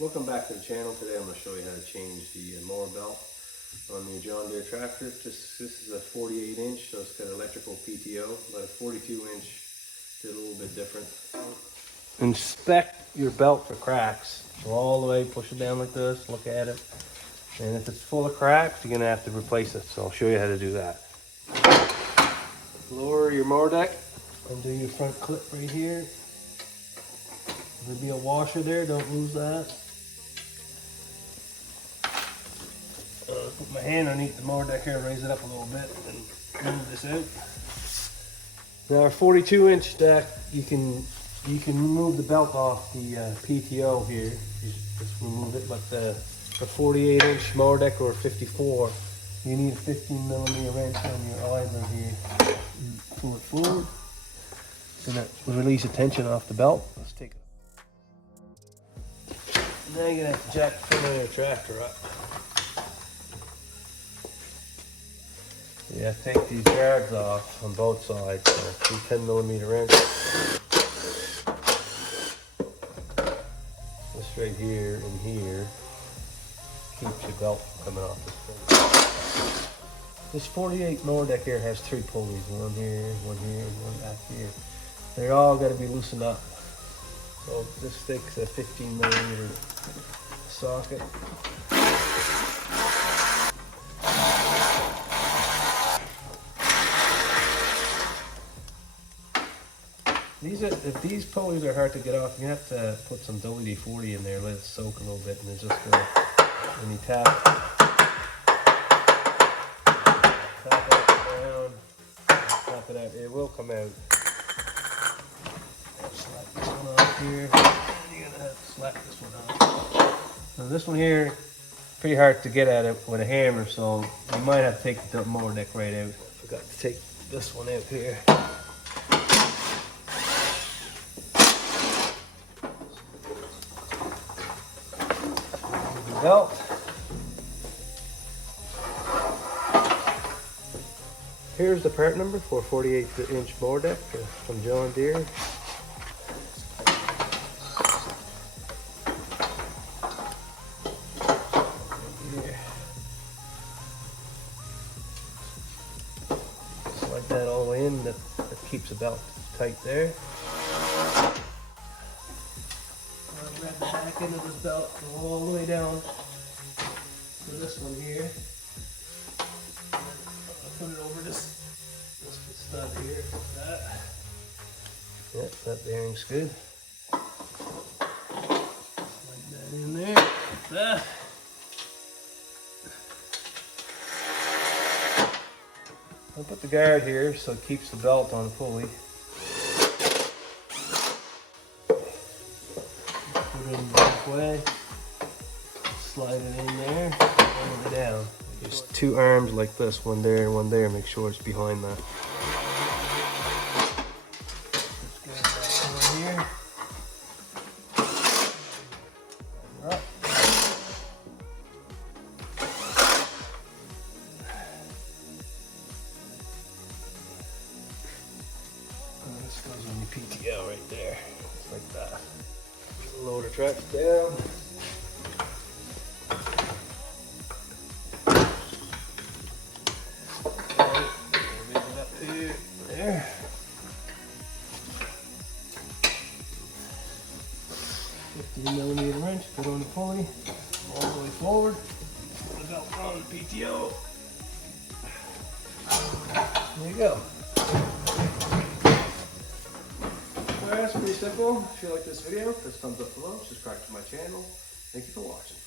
Welcome back to the channel. Today I'm going to show you how to change the mower belt on the John Deere tractor. This is a 48 inch, so it's got electrical PTO, but a 42 inch did a little bit different. Inspect your belt for cracks. Go all the way, push it down like this, look at it. And if it's full of cracks, you're going to have to replace it. So I'll show you how to do that. Lower your mower deck, undo your front clip right here. There'll be a washer there, don't lose that. Put my hand underneath the mower deck here, raise it up a little bit, and move this out. Now our 42 inch deck, you can remove the belt off the PTO here. You just remove it, but the 48 inch mower deck or 54, you need a 15 millimeter wrench on your idler here. Pull it forward, and that will release the tension off the belt. Let's take it. Now you're gonna have to jack the front of your tractor up. You have to take these guards off on both sides. So 10 millimeter wrench. This right here and here keeps your belt from coming off this thing. This 48 mower deck here has 3 pulleys, one here, and one back here. They're all got to be loosened up. So this takes a 15 millimeter socket. If these pulleys are hard to get off, you have to put some D140 in there, let it soak a little bit, and it's just going to, when you tap it down, tap it out, it will come out. Slap this one off here, and you're going to have to slap this one off. Now this one here, pretty hard to get at it with a hammer, so you might have to take the mower deck right out. I forgot to take this one out here. Belt. Here's the part number for 48 inch mower deck from John Deere. Slide that all the way in, that keeps the belt tight there. Grab the back end of this belt, go all the way down to this one here. I'll put it over this stud here, like that. Yep, that bearing's good. Slide that in there, like that. I'll put the guard here so it keeps the belt on the pulley. Way, slide it in there, all the way down. Just 2 arms like this, one there and one there. Make sure it's behind that. Let's get that one here. Up. And this goes on the PTO right there, just like that. Lower the tracks down. Right, leave it up here. There. $15 wrench, put on the pulley, all the way forward. Put the belt on the PTO. There you go. Alright, that's pretty simple. If you like this video, press thumbs up below, subscribe to my channel. Thank you for watching.